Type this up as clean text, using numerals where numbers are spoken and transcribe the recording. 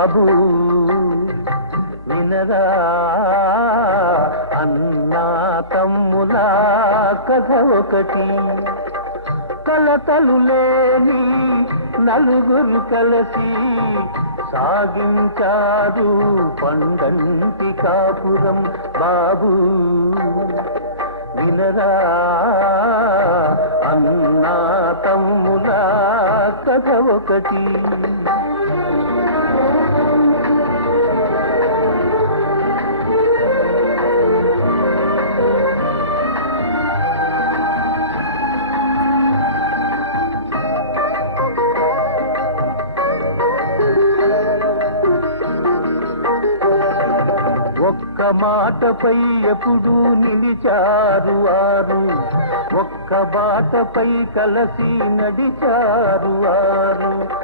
బాబు వినరా అన్నా తమ్ముల కథ ఒకటి. కలతలు లేని నలుగురు కలిసి సాగించారు పండంటి కాపురం బాబు వినరా అన్నా తమ్ముల కథ ఒకటి. ఒక్క మాటపై ఎప్పుడూ నిలిచారు వారు, ఒక్క బాటపై కలసి నడిచారు వారు.